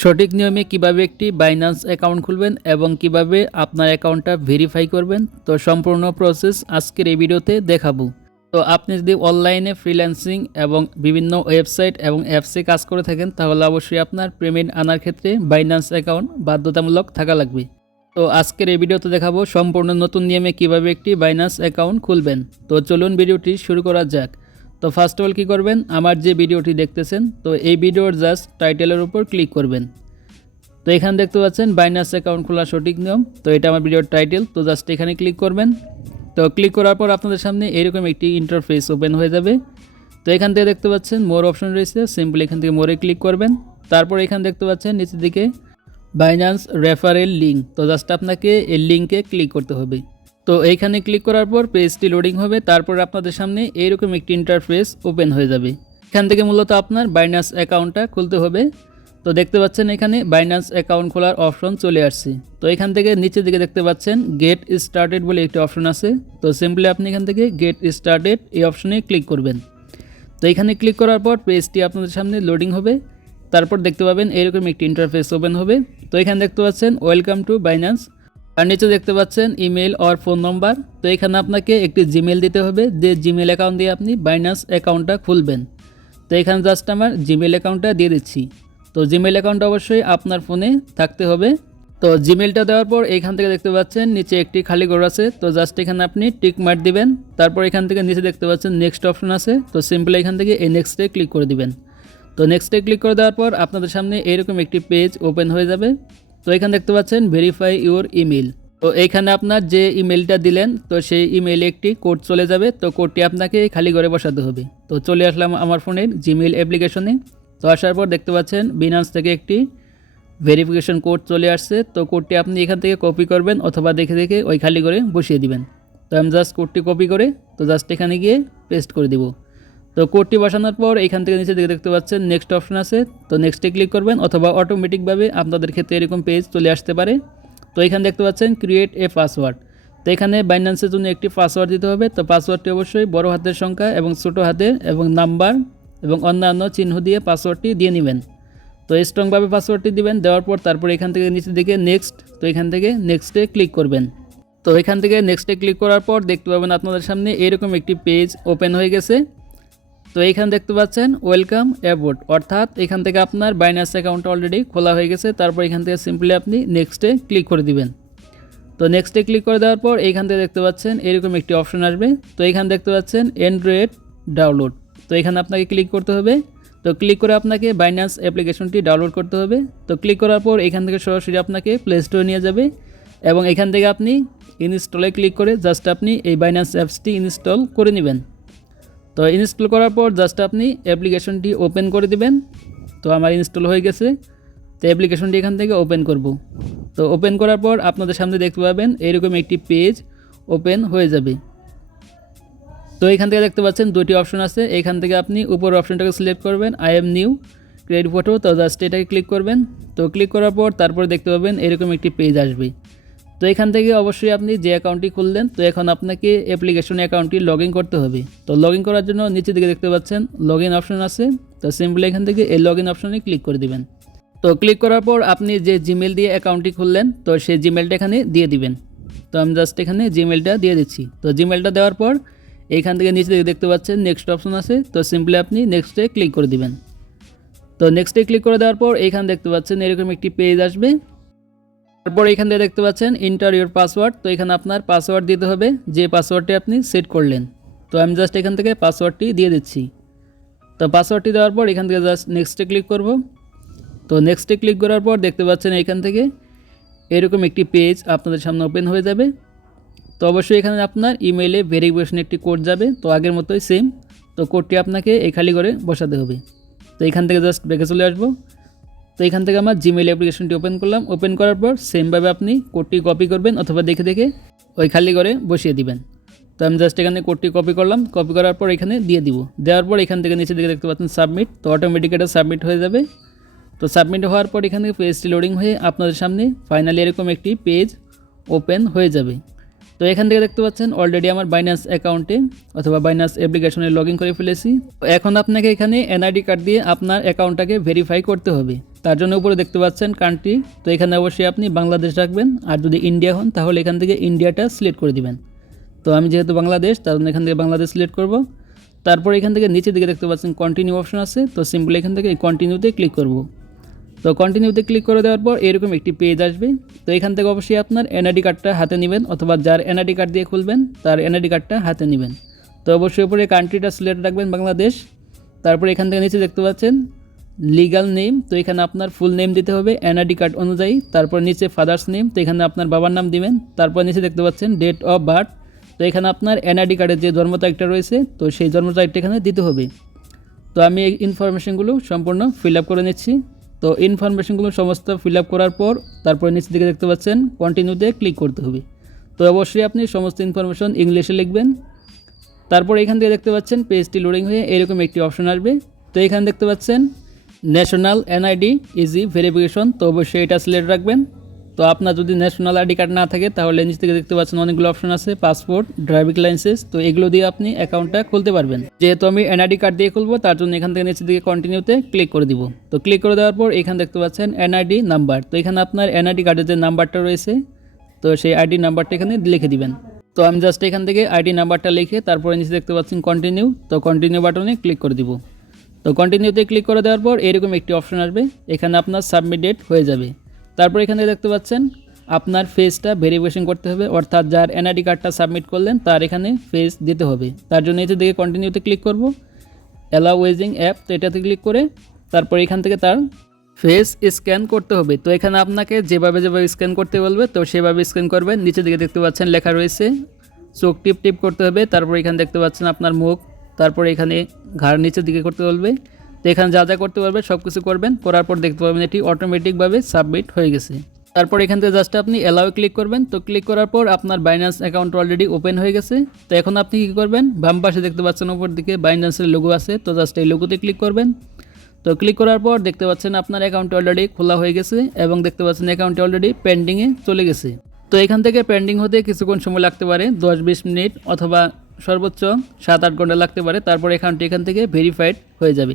সঠিক নিয়মে কীভাবে একটি বাইন্যান্স অ্যাকাউন্ট খুলবেন এবং কীভাবে আপনার অ্যাকাউন্টটা ভেরিফাই করবেন, তো সম্পূর্ণ প্রসেস আজকের এই ভিডিওতে দেখাবো। তো আপনি যদি অনলাইনে ফ্রিল্যান্সিং এবং বিভিন্ন ওয়েবসাইট এবং অ্যাপসে কাজ করে থাকেন, তাহলে অবশ্যই আপনার পেমেন্ট আনার ক্ষেত্রে বাইন্যান্স অ্যাকাউন্ট বাধ্যতামূলক থাকা লাগবে। তো আজকের এই ভিডিওতে দেখাবো সম্পূর্ণ নতুন নিয়মে কীভাবে একটি বাইন্যান্স অ্যাকাউন্ট খুলবেন। তো চলুন ভিডিওটি শুরু করা যাক। তো ফার্স্ট অফ অল কী করবেন? আমার যে ভিডিওটি দেখতেছেন, তো এই ভিডিওর জাস্ট টাইটেলের উপর ক্লিক করবেন। তো এখানে দেখতে পাচ্ছেন বাইন্যান্স অ্যাকাউন্ট খোলা সঠিক নিয়ম। তো এটা আমার ভিডিওর টাইটেল তো জাস্ট এখানে ক্লিক করবেন। তো ক্লিক করার পর আপনাদের সামনে এরকম একটি ইন্টারফেস ওপেন হয়ে যাবে। তো এখান থেকে দেখতে পাচ্ছেন মোর অপশন রয়েছে সিম্পলি এখান থেকে মোরে ক্লিক করবেন। তারপর এখানে দেখতে পাচ্ছেন, নিচের দিকে বাইন্যান্স রেফারেল লিঙ্ক তো জাস্ট আপনাকে এই লিঙ্কে ক্লিক করতে হবে। তো এইখানে ক্লিক করার পর পেজটি লোডিং হবে, তারপর আপনাদের সামনে এইরকম একটি ইন্টারফেস ওপেন হয়ে যাবে। এখান থেকে মূলত আপনার বাইন্যান্স অ্যাকাউন্টটা খুলতে হবে। তো দেখতে পাচ্ছেন এখানে বাইন্যান্স অ্যাকাউন্ট খোলার অপশন চলে আসছে। তো এখান থেকে নিচের দিকে দেখতে পাচ্ছেন গেট স্টার্টেড বলে একটি অপশন আছে। তো সিম্পলি আপনি এখান থেকে গেট স্টার্টেড এই অপশনে ক্লিক করবেন। তো এখানে ক্লিক করার পর পেজটি আপনাদের সামনে লোডিং হবে। তারপর দেখতে পাবেন এরকম একটি ইন্টারফেস ওপেন হবে। তো এখানে দেখতে পাচ্ছেন ওয়েলকাম টু বাইন্যান্স আর নিচে দেখতে পাচ্ছেন ইমেল অর ফোন নম্বর তো এখানে আপনাকে একটি জিমেল দিতে হবে, যে জিমেল অ্যাকাউন্ট দিয়ে আপনি বাইন্যান্স অ্যাকাউন্টটা খুলবেন। তো এখানে জাস্ট আমার জিমেল অ্যাকাউন্টটা দিয়ে দিচ্ছি। তো জিমেল অ্যাকাউন্ট অবশ্যই আপনার ফোনে থাকতে হবে। তো জিমেলটা দেওয়ার পর এখান থেকে দেখতে পাচ্ছেন নিচে একটি খালি ঘর আছে। তো জাস্ট এখানে আপনি টিক মার দিবেন। তারপর এখান থেকে নিচে দেখতে পাচ্ছেন নেক্সট অপশন আছে। তো সিম্পলি এখান থেকে এই নেক্সটে ক্লিক করে দিবেন। তো নেক্সটে ক্লিক করে দেওয়ার পর আপনাদের সামনে এরকম একটি পেজ ওপেন হয়ে যাবে। তো এখানে দেখতে পাচ্ছেন ভেরিফাই ইউর ইমেল তো এইখানে আপনার যে ইমেলটা দিলেন, তো সেই ইমেইলে একটি কোড চলে যাবে। তো কোডটি আপনাকে খালি ঘরে বসাতে হবে। তো চলে আসলাম আমার ফোনের জিমেল অ্যাপ্লিকেশনে তো আসার পর দেখতে পাচ্ছেন বিনান্স থেকে একটি ভেরিফিকেশন কোড চলে আসছে। তো কোডটি আপনি এখান থেকে কপি করবেন অথবা দেখে দেখে ওই খালি করে বসিয়ে দিবেন। তো আমি জাস্ট কোডটি কপি করে, তো জাস্ট এখানে গিয়ে পেস্ট করে দিব। তো কোডটি বসানোর পর এখান থেকে নিচে দেখতে পাচ্ছেন নেক্সট অপশন আছে। তো নেক্সটে ক্লিক করবেন অথবা অটোমেটিকভাবে আপনাদের ক্ষেত্রে এরকম পেজ চলে আসতে পারে। তো এখানে দেখতে পাচ্ছেন ক্রিয়েট এ পাসওয়ার্ড তো এখানে বাইন্যান্সের জন্য একটি পাসওয়ার্ড দিতে হবে। তো পাসওয়ার্ডটি অবশ্যই বড় হাতের সংখ্যা এবং ছোটো হাতের এবং নাম্বার এবং অন্যান্য চিহ্ন দিয়ে পাসওয়ার্ডটি দিয়ে নেবেন। তো স্ট্রংভাবে পাসওয়ার্ডটি দিবেন, দেওয়ার পর তারপর এখান থেকে নিচে দিকে নেক্সট তো এখান থেকে নেক্সটে ক্লিক করবেন। তো এখান থেকে নেক্সটে ক্লিক করার পর দেখতে পাবেন আপনাদের সামনে এরকম একটি পেজ ওপেন হয়ে গেছে। তো এইখানে দেখতে পাচ্ছেন ওয়েলকাম অ্যাবোর্ড অর্থাৎ এখান থেকে আপনার বাইন্যান্স অ্যাকাউন্ট অলরেডি খোলা হয়ে গেছে, তারপর এখান থেকে সিম্পলি আপনি নেক্সটে ক্লিক করে দিবেন। তো নেক্সটে ক্লিক করে দেওয়ার পর এইখান থেকে দেখতে পাচ্ছেন, এরকম একটি অপশন আসবে। তো এইখানে দেখতে পাচ্ছেন অ্যান্ড্রয়েড ডাউনলোড তো এখানে আপনাকে ক্লিক করতে হবে। তো ক্লিক করে আপনাকে বাইন্যান্স অ্যাপ্লিকেশনটি ডাউনলোড করতে হবে। তো ক্লিক করার পর এখান থেকে সরাসরি আপনাকে প্লে স্টোরে নিয়ে যাবে এবং এখান থেকে আপনি ইনস্টলে ক্লিক করে জাস্ট আপনি এই বাইন্যান্স অ্যাপসটি ইনস্টল করে নেবেন। তো ইনস্টল করার পর জাস্ট আপনি অ্যাপ্লিকেশনটি ওপেন করে দিবেন। তো আমার ইনস্টল হয়ে গেছে। তো অ্যাপ্লিকেশনটি এখান থেকে ওপেন করব। তো ওপেন করার পর আপনাদের সামনে দেখতে পাবেন, এরকম একটি পেজ ওপেন হয়ে যাবে। তো এখান থেকে দেখতে পাচ্ছেন, দুটি অপশন আছে। এখান থেকে আপনি উপর অপশনটাকে সিলেক্ট করবেন I am new credit photo তো জাস্ট এটাকে ক্লিক করবেন। তো ক্লিক করার পর তারপরে দেখতে পাবেন, এরকম একটি পেজ আসবে। তো এখান থেকে অবশ্যই আপনি যে অ্যাকাউন্টটি খুললেন, তো এখন আপনাকে অ্যাপ্লিকেশন অ্যাকাউন্টটি লগ করতে হবে। তো লগ করার জন্য নিচে দিকে দেখতে পাচ্ছেন লগ অপশন আছে। তো সিম্পলি এখান থেকে এই লগ অপশনে ক্লিক করে দিবেন। তো ক্লিক করার পর আপনি যে জিমেল দিয়ে অ্যাকাউন্টটি খুললেন, তো সেই জিমেলটা এখানে দিয়ে দিবেন। তো আমি জাস্ট এখানে জিমেলটা দিয়ে দিচ্ছি। তো জিমেলটা দেওয়ার পর এইখান থেকে নিচে দিকে দেখতে পাচ্ছেন নেক্সট অপশন আছে। তো সিম্পলি আপনি নেক্সটে ক্লিক করে দিবেন। তো নেক্সটে ক্লিক করে দেওয়ার পর এইখানে দেখতে পাচ্ছেন, এরকম একটি পেজ আসবে। তারপর এখান থেকে দেখতে পাচ্ছেন ইন্টার ইউর পাসওয়ার্ড তো এখানে আপনার পাসওয়ার্ড দিতে হবে, যে পাসওয়ার্ডটি আপনি সেট করলেন। তো আমি জাস্ট এখান থেকে পাসওয়ার্ডটি দিয়ে দিচ্ছি। তো পাসওয়ার্ডটি দেওয়ার পর এখান থেকে জাস্ট নেক্সটে ক্লিক করব। তো নেক্সটে ক্লিক করার পর দেখতে পাচ্ছেন এখান থেকে এরকম একটি পেজ আপনাদের সামনে ওপেন হয়ে যাবে। তো অবশ্যই এখানে আপনার ইমেইলে ভেরিফিকেশন একটি কোড যাবে, তো আগের মতোই সেম তো কোডটি আপনাকে এই খালি করে বসাতে হবে। তো এখান থেকে জাস্ট ব্যাগে চলে আসব। তো এখান থেকে আমার জিমেল অ্যাপ্লিকেশনটি ওপেন করলাম। ওপেন করার পর সেমভাবে আপনি কোডটি কপি করবেন অথবা দেখে দেখে ওই খালি করে বসিয়ে দিবেন। তো আমি জাস্ট এখানে কোডটি কপি করলাম। কপি করার পর এখানে দিয়ে দিব। দেওয়ার পর এখান থেকে নিচে দিকে দেখতে পাচ্ছেন সাবমিট তো অটোমেটিক এটা সাবমিট হয়ে যাবে। তো সাবমিট হওয়ার পর এখান থেকে পেজটি লোডিং হয়ে আপনাদের সামনে ফাইনালি এরকম একটি পেজ ওপেন হয়ে যাবে। তো এখান থেকে দেখতে পাচ্ছেন অলরেডি আমার বাইন্যান্স অ্যাকাউন্টে অথবা বাইন্যান্স অ্যাপ্লিকেশনে লগ করে ফেলেছি। এখন আপনাকে এখানে এনআইডি কার্ড দিয়ে আপনার অ্যাকাউন্টটাকে ভেরিফাই করতে হবে। তার জন্য উপরে দেখতে পাচ্ছেন কান্ট্রি তো এখানে অবশ্যই আপনি বাংলাদেশ রাখবেন। আর যদি ইন্ডিয়া হন, তাহলে এখান থেকে ইন্ডিয়াটা সিলেক্ট করে দিবেন। তো আমি যেহেতু বাংলাদেশ, তার জন্য এখান থেকে বাংলাদেশ সিলেক্ট করব। তারপর এখান থেকে নিচের দিকে দেখতে পাচ্ছেন কন্টিনিউ অপশন আছে। তো সিম্পলি এখান থেকে কন্টিনিউতে ক্লিক করব। তো কন্টিনিউতে ক্লিক করে দেওয়ার পর এরকম একটি পেজ আসবে। তো এখান থেকে অবশ্যই আপনার এনআইডি কার্ডটা হাতে নেবেন অথবা যার এনআইডি কার্ড দিয়ে খুলবেন, তার এনআইডি কার্ডটা হাতে নেবেন। তো অবশ্যই উপরে কান্ট্রিটা সিলেক্ট রাখবেন বাংলাদেশ। তারপর এখান থেকে নিচে দেখতে পাচ্ছেন লিগাল নেম তো এখানে আপনার ফুল নেম দিতে হবে এনআইডি কার্ড অনুযায়ী, তারপর নিচে ফাদার্স নেম তো এখানে আপনার বাবার নাম দিবেন, তারপর নিচে দেখতে পাচ্ছেন ডেট অফ বার্থ তো এখানে আপনার এনআইডি কার্ডের যে জন্ম তারিখটা রয়েছে, তো সেই জন্ম তারিখটা এখানে দিতে হবে। তো আমি এই ইনফরমেশনগুলো সম্পূর্ণ ফিল আপ করে নিচ্ছি। তো ইনফরমেশনগুলো সমস্ত ফিল আপ করার পর, তারপরে নিচের দিকে দেখতে পাচ্ছেন কন্টিনিউতে ক্লিক করতে হবে। তো অবশ্যই আপনি সমস্ত ইনফরমেশন ইংলিশে লিখবেন। তারপর এখান থেকে দেখতে পাচ্ছেন পেজটি লোডিং হয়ে এরকম একটি অপশন আসবে। তো এখানে দেখতে পাচ্ছেন ন্যাশনাল এনআইডি ইজি ভেরিফিকেশন তো অবশ্যই এটা সিলেক্ট রাখবেন। তো আপনার যদি ন্যাশনাল আইডি কার্ড না থাকে, তাহলে নিচ থেকে দেখতে পাচ্ছেন অনেকগুলো অপশন আছে পাসপোর্ট ড্রাইভিং লাইসেন্স তো এগুলো দিয়ে আপনি অ্যাকাউন্টটা খুলতে পারবেন। যেহেতু আমি এনআইডি কার্ড দিয়ে খুলবো, তার জন্য এখান থেকে নিচের দিকে কন্টিনিউতে ক্লিক করে দিব। তো ক্লিক করে দেওয়ার পর এখানে দেখতে পাচ্ছেন এনআইডি নাম্বার তো এখানে আপনার এনআইডি কার্ডের যে নাম্বারটা রয়েছে, তো সেই আইডি নাম্বারটা এখানে লিখে দিবেন। তো আমি জাস্ট এখান থেকে আইডি নাম্বারটা লিখে তারপরে নিচে দেখতে পাচ্ছেন কন্টিনিউ তো কন্টিনিউ বাটনে ক্লিক করে দিব। তো কন্টিনিউতে ক্লিক করে দেওয়ার পর এরকম একটি অপশন আসবে, এখানে আপনার সাবমিটেড হয়ে যাবে। তারপর এখানে দেখতে পাচ্ছেন, আপনার ফেসটা ভেরিফিকেশন করতে হবে, অর্থাৎ যার এনআইডি কার্ডটা সাবমিট করলেন, তার এখানে ফেস দিতে হবে। তার জন্য এতে দিকে কন্টিনিউতে ক্লিক করব। অ্যালাউ ওয়েজিং অ্যাপ তো এটাতে ক্লিক করে তারপর এখান থেকে তার ফেস স্ক্যান করতে হবে। তো এখানে আপনাকে যেভাবে যেভাবে স্ক্যান করতে বলবে, তো সেভাবে স্ক্যান করবেন। নিচে দিকে দেখতে পাচ্ছেন, লেখা রয়েছে, চোখ টিপ টিপ করতে হবে। তারপর এখানে দেখতে পাচ্ছেন, আপনার মুখ তারপর এখানে ঘাড় নিচের দিকে করতে বলবে। তো এখানে যা যা করতে পারবে সব কিছু করবেন। করার পর দেখতে পাবেন এটি অটোমেটিকভাবে সাবমিট হয়ে গেছে। তারপর এখান থেকে জাস্ট আপনি অ্যালাউ ক্লিক করবেন। তো ক্লিক করার পর আপনার বাইন্যান্স অ্যাকাউন্ট অলরেডি ওপেন হয়ে গেছে। তো এখন আপনি কী করবেন? বাম পাশে দেখতে পাচ্ছেন উপর দিকে বাইন্যান্সের লোগো আছে। তো জাস্ট এই লোগোতে ক্লিক করবেন। তো ক্লিক করার পর দেখতে পাচ্ছেন আপনার অ্যাকাউন্ট অলরেডি খোলা হয়ে গেছে এবং দেখতে পাচ্ছেন অ্যাকাউন্টটি অলরেডি পেন্ডিংয়ে চলে গেছে। তো এখান থেকে পেন্ডিং হতে কিছুক্ষণ সময় লাগতে পারে, দশ বিশ মিনিট অথবা সর্বোচ্চ সাত আট ঘণ্টা লাগতে পারে, তারপর অ্যাকাউন্টটি এখান থেকে ভেরিফাইড হয়ে যাবে।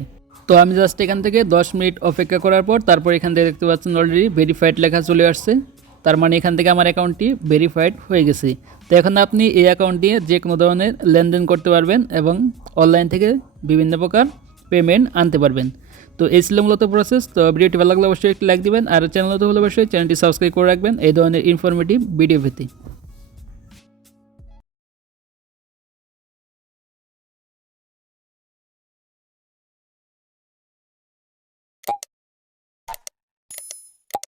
তো আমি জাস্ট এখান থেকে দশ মিনিট অপেক্ষা করার পর তারপর এখান থেকে দেখতে পাচ্ছেন অলরেডি ভেরিফাইড লেখা চলে আসছে। তার মানে এখান থেকে আমার অ্যাকাউন্টটি ভেরিফাইড হয়ে গেছে। তো এখন আপনি এই অ্যাকাউন্ট দিয়ে যে কোনো ধরনের লেনদেন করতে পারবেন এবং অনলাইন থেকে বিভিন্ন প্রকার পেমেন্ট আনতে পারবেন। তো এই ছিল মূলত প্রসেস তো ভিডিওটি ভালো লাগলে অবশ্যই একটি লাইক দিবেন, আর চ্যানেল তো হলে অবশ্যই চ্যানেলটি সাবস্ক্রাইব করে রাখবেন। এই ধরনের ইনফরমেটিভ ভিডিও পেতে।